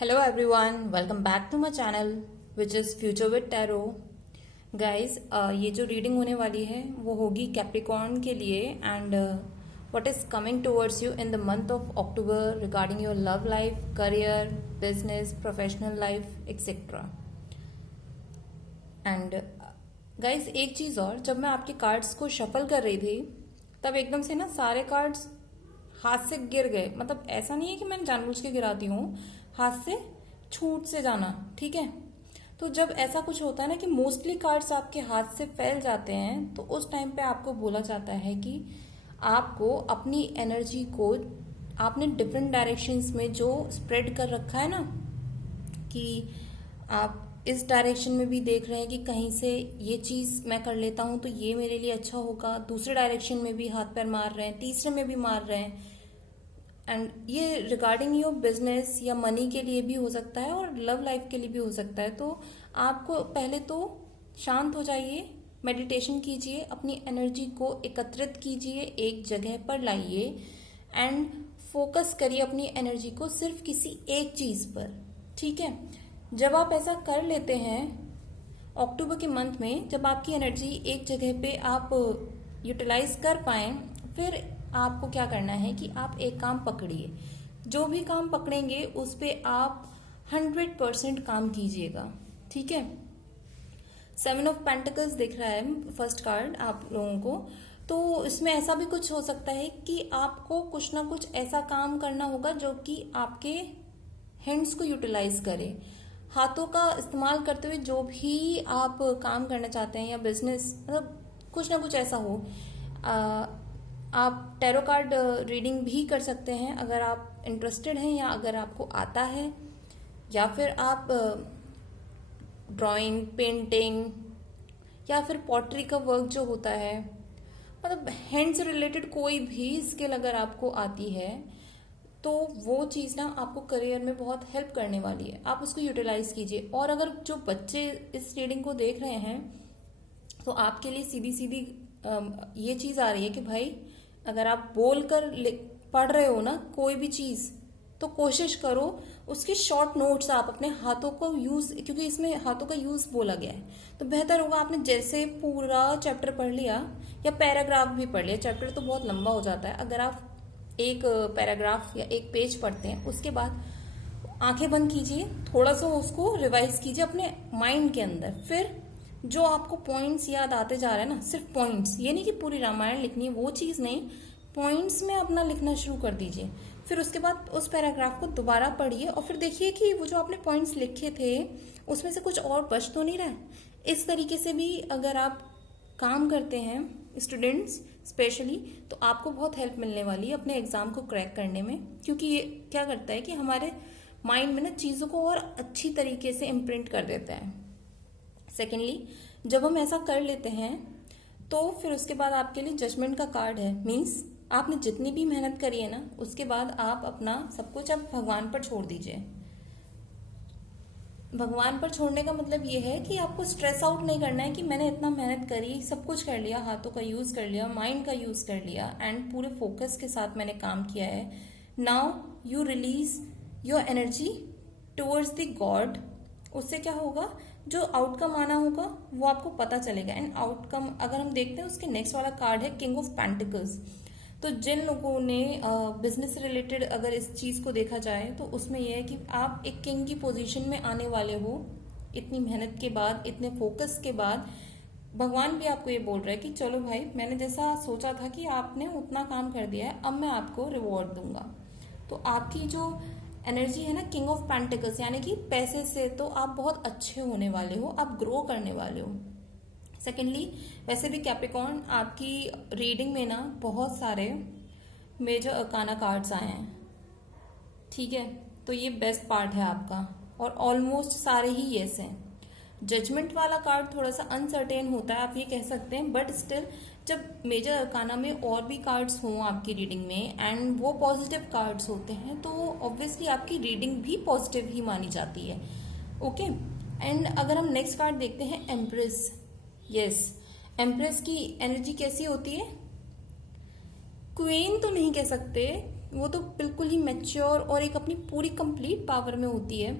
Hello everyone, welcome back to my channel which is Future with Tarot. Guys, ये जो reading होने वाली है वो होगी कैप्रिकॉर्न के लिए and what is coming towards you in the month of October regarding your love life, career, business, professional life etcetera. And guys एक चीज और, जब मैं आपके कार्ड्स को शफल कर रही थी तब एकदम से ना सारे कार्ड्स हाथ से गिर गए. मतलब ऐसा नहीं है कि मैंने जानबूझ के गिराती हूँ, हाथ से छूट से जाना. ठीक है, तो जब ऐसा कुछ होता है ना कि मोस्टली कार्ड्स आपके हाथ से फैल जाते हैं तो उस टाइम पे आपको बोला जाता है कि आपको अपनी एनर्जी को आपने डिफरेंट डायरेक्शंस में जो स्प्रेड कर रखा है ना, कि आप इस डायरेक्शन में भी देख रहे हैं कि कहीं से ये चीज़ मैं कर लेता हूँ तो ये मेरे लिए अच्छा होगा, दूसरे डायरेक्शन में भी हाथ पैर मार रहे हैं, तीसरे में भी मार रहे हैं. एंड ये रिगार्डिंग योर बिजनेस या मनी के लिए भी हो सकता है और लव लाइफ के लिए भी हो सकता है. तो आपको पहले तो शांत हो जाइए, मेडिटेशन कीजिए, अपनी एनर्जी को एकत्रित कीजिए, एक जगह पर लाइए एंड फोकस करिए अपनी एनर्जी को सिर्फ किसी एक चीज पर. ठीक है, जब आप ऐसा कर लेते हैं अक्टूबर के मंथ में, जब आपकी एनर्जी एक जगह पे आप यूटिलाइज कर पाए, फिर आपको क्या करना है कि आप एक काम पकड़िए. जो भी काम पकड़ेंगे उस पे आप 100% काम कीजिएगा. ठीक है, 7 ऑफ पेंटिकल्स दिख रहा है फर्स्ट कार्ड आप लोगों को. तो इसमें ऐसा भी कुछ हो सकता है कि आपको कुछ ना कुछ ऐसा काम करना होगा जो कि आपके हैंड्स को यूटिलाइज करे. हाथों का इस्तेमाल करते हुए जो भी आप काम करना चाहते हैं या बिजनेस, मतलब कुछ ना कुछ ऐसा हो. आप टैरो कार्ड रीडिंग भी कर सकते हैं अगर आप इंटरेस्टेड हैं या अगर आपको आता है, या फिर आप ड्राइंग, पेंटिंग या फिर पॉटरी का वर्क जो होता है, मतलब हैंड से रिलेटेड कोई भी स्किल अगर आपको आती है तो वो चीज़ ना आपको करियर में बहुत हेल्प करने वाली है. आप उसको यूटिलाइज कीजिए. और अगर जो बच्चे इस रीडिंग को देख रहे हैं तो आपके लिए सीधी सीधी ये चीज़ आ रही है कि भाई अगर आप बोल कर पढ़ रहे हो ना कोई भी चीज़, तो कोशिश करो उसके शॉर्ट नोट्स आप अपने हाथों को यूज, क्योंकि इसमें हाथों का यूज बोला गया है, तो बेहतर होगा आपने जैसे पूरा चैप्टर पढ़ लिया या पैराग्राफ भी पढ़ लिया. चैप्टर तो बहुत लंबा हो जाता है. अगर आप एक पैराग्राफ या एक पेज पढ़ते हैं उसके बाद आंखें बंद कीजिए, थोड़ा सा उसको रिवाइज कीजिए अपने माइंड के अंदर. फिर जो आपको पॉइंट्स याद आते जा रहे हैं ना, सिर्फ पॉइंट्स, ये नहीं कि पूरी रामायण लिखनी है, वो चीज़ नहीं, पॉइंट्स में अपना लिखना शुरू कर दीजिए. फिर उसके बाद उस पैराग्राफ को दोबारा पढ़िए और फिर देखिए कि वो जो आपने पॉइंट्स लिखे थे उसमें से कुछ और बच तो नहीं रहा है. इस तरीके से भी अगर आप काम करते हैं स्टूडेंट्स स्पेशली, तो आपको बहुत हेल्प मिलने वाली है अपने एग्जाम को क्रैक करने में, क्योंकि ये क्या करता है कि हमारे माइंड में ना चीज़ों को और अच्छी तरीके से इम्प्रिंट कर देता है. सेकेंडली, जब हम ऐसा कर लेते हैं तो फिर उसके बाद आपके लिए जजमेंट का कार्ड है. मीन्स आपने जितनी भी मेहनत करी है ना उसके बाद आप अपना सब कुछ अब भगवान पर छोड़ दीजिए. भगवान पर छोड़ने का मतलब ये है कि आपको स्ट्रेस आउट नहीं करना है कि मैंने इतना मेहनत करी, सब कुछ कर लिया, हाथों का यूज कर लिया, माइंड का यूज कर लिया एंड पूरे फोकस के साथ मैंने काम किया है. Now you release your energy towards the God. उससे क्या होगा, जो आउटकम आना होगा वो आपको पता चलेगा. एंड आउटकम अगर हम देखते हैं उसके नेक्स्ट वाला कार्ड है किंग ऑफ पेंटिकल्स. तो जिन लोगों ने बिजनेस से रिलेटेड अगर इस चीज़ को देखा जाए तो उसमें यह है कि आप एक किंग की पोजीशन में आने वाले हो. इतनी मेहनत के बाद, इतने फोकस के बाद भगवान भी आपको ये बोल रहा है कि चलो भाई, मैंने जैसा सोचा था कि आपने उतना काम कर दिया है, अब मैं आपको रिवॉर्ड दूंगा. तो आपकी जो एनर्जी है ना किंग ऑफ पेंटिकल्स, यानी कि पैसे से तो आप बहुत अच्छे होने वाले हो, आप ग्रो करने वाले हो. सेकेंडली, वैसे भी कैप्रिकॉर्न आपकी रीडिंग में ना बहुत सारे मेजर अरकाना कार्ड्स आए हैं. ठीक है, तो ये बेस्ट पार्ट है आपका और ऑलमोस्ट सारे ही येस हैं. जजमेंट वाला कार्ड थोड़ा सा अनसर्टेन होता है, आप ये कह सकते हैं, बट स्टिल जब मेजर अरकाना में और भी कार्ड्स हों आपकी रीडिंग में एंड वो पॉजिटिव कार्ड्स होते हैं तो ऑब्वियसली आपकी रीडिंग भी पॉजिटिव ही मानी जाती है. ओके, एंड अगर हम नेक्स्ट कार्ड देखते हैं एम्प्रेस. यस, एम्प्रेस की एनर्जी कैसी होती है, क्वीन तो नहीं कह सकते, वो तो बिल्कुल ही मैच्योर और एक अपनी पूरी कंप्लीट पावर में होती है।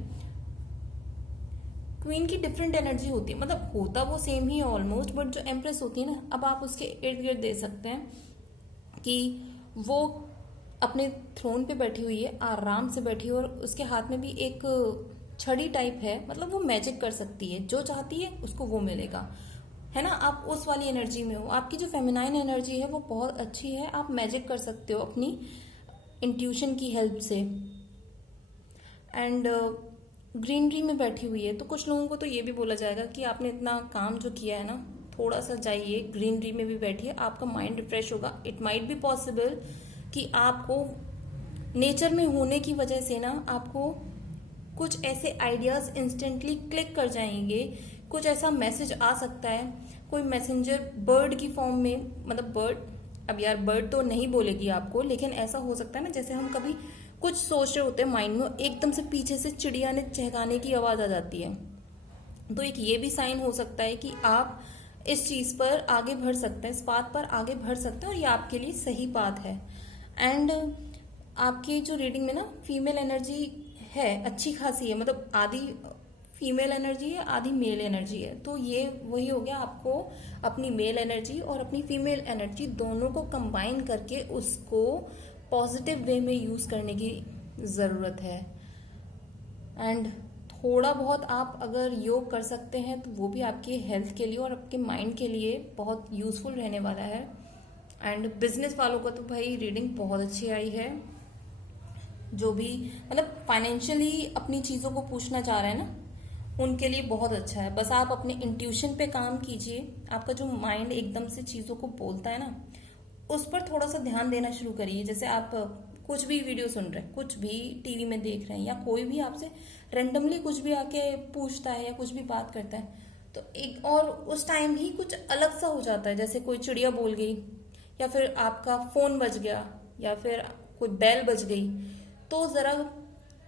क्वीन की डिफरेंट एनर्जी होती है, मतलब होता वो सेम ही ऑलमोस्ट, बट जो एम्प्रेस होती है ना, अब आप उसके इर्द गिर्द दे सकते हैं कि वो अपने थ्रोन पे बैठी हुई है, आराम से बैठी है, और उसके हाथ में भी एक छड़ी टाइप है, मतलब वो मैजिक कर सकती है, जो चाहती है उसको वो मिलेगा, है ना। आप उस वाली एनर्जी में हो, आपकी जो फेमिनाइन एनर्जी है वो बहुत अच्छी है, आप मैजिक कर सकते हो अपनी इंट्यूशन की हेल्प से। एंड ग्रीनरी में बैठी हुई है, तो कुछ लोगों को तो ये भी बोला जाएगा कि आपने इतना काम जो किया है ना, थोड़ा सा जाइए ग्रीनरी में भी बैठिए, आपका माइंड रिफ्रेश होगा। इट माइट बी पॉसिबल कि आपको नेचर में होने की वजह से ना आपको कुछ ऐसे आइडियाज इंस्टेंटली क्लिक कर जाएंगे, कुछ ऐसा मैसेज आ सकता है, कोई मैसेंजर बर्ड की फॉर्म में, मतलब बर्ड, अब यार बर्ड तो नहीं बोलेगी आपको, लेकिन ऐसा हो सकता है ना, जैसे हम कभी कुछ सोच रहे होते हैं माइंड में, एकदम से पीछे से चिड़िया ने चहकाने की आवाज आ जाती है, तो एक ये भी साइन हो सकता है कि आप इस चीज पर आगे बढ़ सकते हैं, इस पाथ पर आगे बढ़ सकते हैं, और ये आपके लिए सही पाथ है। एंड आपकी जो रीडिंग में ना फीमेल एनर्जी है अच्छी खासी है, मतलब आधी फीमेल एनर्जी है आधी मेल एनर्जी है, तो ये वही हो गया, आपको अपनी मेल एनर्जी और अपनी फीमेल एनर्जी दोनों को कंबाइन करके उसको पॉजिटिव वे में यूज करने की जरूरत है। एंड थोड़ा बहुत आप अगर योग कर सकते हैं तो वो भी आपके हेल्थ के लिए और आपके माइंड के लिए बहुत यूजफुल रहने वाला है। एंड बिजनेस वालों को तो भाई रीडिंग बहुत अच्छी आई है, जो भी मतलब फाइनेंशियली अपनी चीजों को पूछना चाह रहे हैं ना, उनके लिए बहुत अच्छा है। बस आप अपने इंट्यूशन पे काम कीजिए, आपका जो माइंड एकदम से चीजों को बोलता है ना, उस पर थोड़ा सा ध्यान देना शुरू करिए। जैसे आप कुछ भी वीडियो सुन रहे हैं, कुछ भी टीवी में देख रहे हैं, या कोई भी आपसे रेंडमली कुछ भी आके पूछता है या कुछ भी बात करता है, तो एक और उस टाइम ही कुछ अलग सा हो जाता है, जैसे कोई चिड़िया बोल गई, या फिर आपका फोन बज गया, या फिर कोई बेल बज गई, तो जरा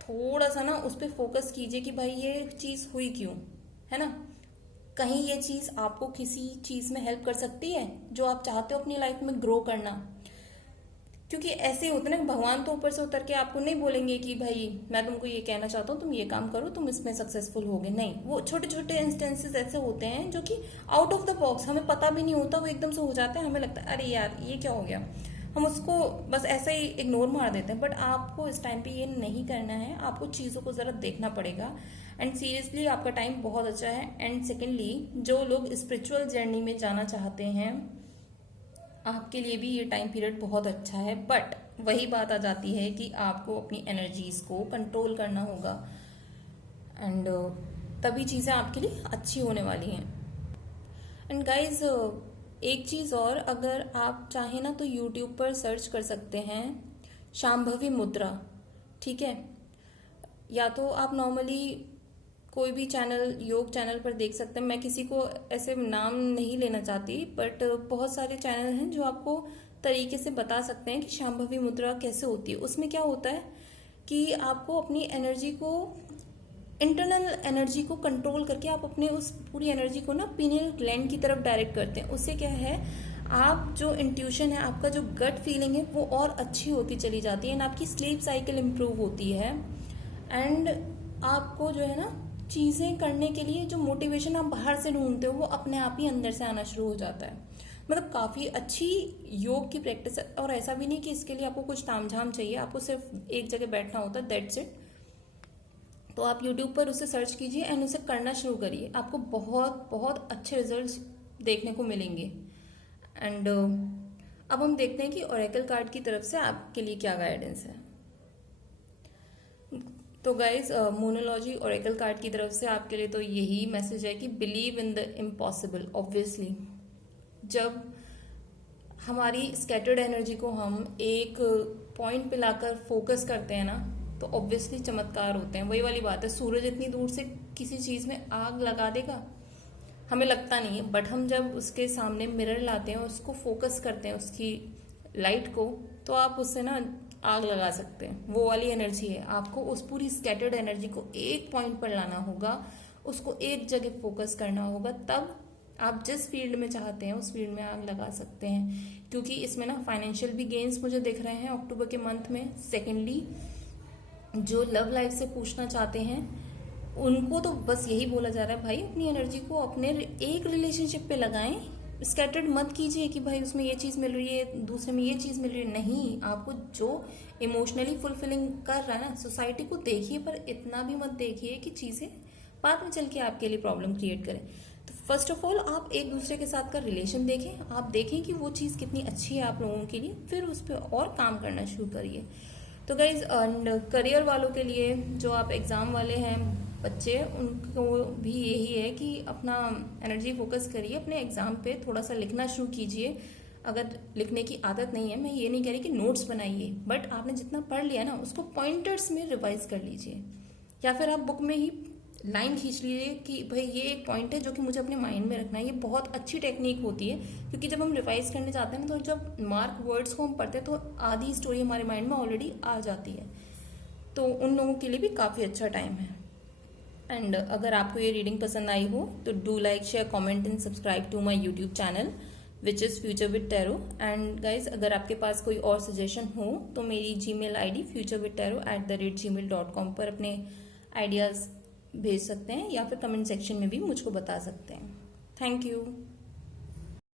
थोड़ा सा ना उस पर फोकस कीजिए कि भाई ये चीज हुई क्यों, है ना। कहीं ये चीज आपको किसी चीज में हेल्प कर सकती है जो आप चाहते हो अपनी लाइफ में ग्रो करना। क्योंकि ऐसे होते ना, भगवान तो ऊपर से उतर के आपको नहीं बोलेंगे कि भाई मैं तुमको ये कहना चाहता हूँ, तुम ये काम करो, तुम इसमें सक्सेसफुल होगे, नहीं। वो छोटे छोटे इंस्टेंसेस ऐसे होते हैं जो कि आउट ऑफ द बॉक्स, हमें पता भी नहीं होता, वो एकदम से हो जाता है, हमें लगता है अरे यार ये क्या हो गया, हम उसको बस ऐसे ही इग्नोर मार देते हैं। बट आपको इस टाइम पे ये नहीं करना है, आपको चीज़ों को ज़रा देखना पड़ेगा। एंड सीरियसली आपका टाइम बहुत अच्छा है। एंड सेकेंडली, जो लोग स्पिरिचुअल जर्नी में जाना चाहते हैं, आपके लिए भी ये टाइम पीरियड बहुत अच्छा है। बट वही बात आ जाती है कि आपको अपनी एनर्जीज को कंट्रोल करना होगा, एंड तभी चीज़ें आपके लिए अच्छी होने वाली हैं। एंड गाइज, एक चीज़ और, अगर आप चाहें ना तो यूट्यूब पर सर्च कर सकते हैं शांभवी मुद्रा, ठीक है। या तो आप नॉर्मली कोई भी चैनल, योग चैनल पर देख सकते हैं, मैं किसी को ऐसे नाम नहीं लेना चाहती, बट बहुत सारे चैनल हैं जो आपको तरीके से बता सकते हैं कि शांभवी मुद्रा कैसे होती है। उसमें क्या होता है कि आपको अपनी एनर्जी को, इंटरनल एनर्जी को कंट्रोल करके आप अपने उस पूरी एनर्जी को ना पीनियल ग्लैंड की तरफ डायरेक्ट करते हैं। उससे क्या है, आप जो इंट्यूशन है, आपका जो गट फीलिंग है, वो और अच्छी होती चली जाती है, एंड आपकी स्लीप साइकिल इंप्रूव होती है। एंड आपको जो है ना चीज़ें करने के लिए जो मोटिवेशन आप बाहर से ढूंढते हो, वो अपने आप ही अंदर से आना शुरू हो जाता है। मतलब काफ़ी अच्छी योग की प्रैक्टिस है। और ऐसा भी नहीं कि इसके लिए आपको कुछ तामझाम चाहिए, आपको सिर्फ एक जगह बैठना होता है, दैट्स इट। तो आप यूट्यूब पर उसे सर्च कीजिए एंड उसे करना शुरू करिए, आपको बहुत बहुत अच्छे रिजल्ट्स देखने को मिलेंगे। एंड अब हम देखते हैं कि ओरेकल कार्ड की तरफ से आपके लिए क्या गाइडेंस है। तो गाइज, मोनोलॉजी ओरेकल कार्ड की तरफ से आपके लिए तो यही मैसेज है कि believe in the impossible. Obviously जब हमारी स्कैटर्ड एनर्जी को हम एक पॉइंट पे लाकर फोकस करते हैं ना, तो ऑब्वियसली चमत्कार होते हैं। वही वाली बात है, सूरज इतनी दूर से किसी चीज में आग लगा देगा, हमें लगता नहीं है, बट हम जब उसके सामने मिरर लाते हैं, उसको फोकस करते हैं उसकी लाइट को, तो आप उससे ना आग लगा सकते हैं। वो वाली एनर्जी है, आपको उस पूरी स्कैटर्ड एनर्जी को एक पॉइंट पर लाना होगा, उसको एक जगह फोकस करना होगा, तब आप जिस फील्ड में चाहते हैं उस फील्ड में आग लगा सकते हैं, क्योंकि इसमें ना फाइनेंशियल भी गेन्स मुझे दिख रहे हैं अक्टूबर के मंथ में। सेकेंडली, जो लव लाइफ से पूछना चाहते हैं उनको तो बस यही बोला जा रहा है, भाई अपनी एनर्जी को अपने एक रिलेशनशिप पे लगाएं, स्कैटर्ड मत कीजिए कि भाई उसमें ये चीज़ मिल रही है, दूसरे में ये चीज़ मिल रही है। नहीं, आपको जो इमोशनली फुलफिलिंग कर रहा है ना, सोसाइटी को देखिए, पर इतना भी मत देखिए कि चीज़ें बाद में चल के आपके लिए प्रॉब्लम क्रिएट करें। तो फर्स्ट ऑफ ऑल आप एक दूसरे के साथ का रिलेशन देखें, आप देखें कि वो चीज़ कितनी अच्छी है आप लोगों के लिए, फिर उस पर और काम करना शुरू करिए। तो गाइज, करियर वालों के लिए, जो आप एग्ज़ाम वाले हैं बच्चे, उनको भी यही है कि अपना एनर्जी फोकस करिए, अपने एग्ज़ाम पे थोड़ा सा लिखना शुरू कीजिए। अगर लिखने की आदत नहीं है, मैं ये नहीं कह रही कि नोट्स बनाइए, बट आपने जितना पढ़ लिया ना उसको पॉइंटर्स में रिवाइज कर लीजिए, या फिर आप बुक में ही लाइन खींच लीजिए कि भाई ये एक पॉइंट है जो कि मुझे अपने माइंड में रखना है। ये बहुत अच्छी टेक्निक होती है, क्योंकि जब हम रिवाइज करने जाते हैं ना, तो जब मार्क वर्ड्स को हम पढ़ते हैं तो आधी स्टोरी हमारे माइंड में ऑलरेडी आ जाती है। तो उन लोगों के लिए भी काफ़ी अच्छा टाइम है। एंड अगर आपको ये रीडिंग पसंद आई हो तो do like, share, comment and subscribe to my YouTube channel which is Future with Tarot. And guys, अगर आपके पास कोई और सजेशन हो तो मेरी जीमेल आईडी futurewithtaro@gmail.com पर अपने आइडियाज़ भेज सकते हैं, या फिर कमेंट सेक्शन में भी मुझको बता सकते हैं। Thank you.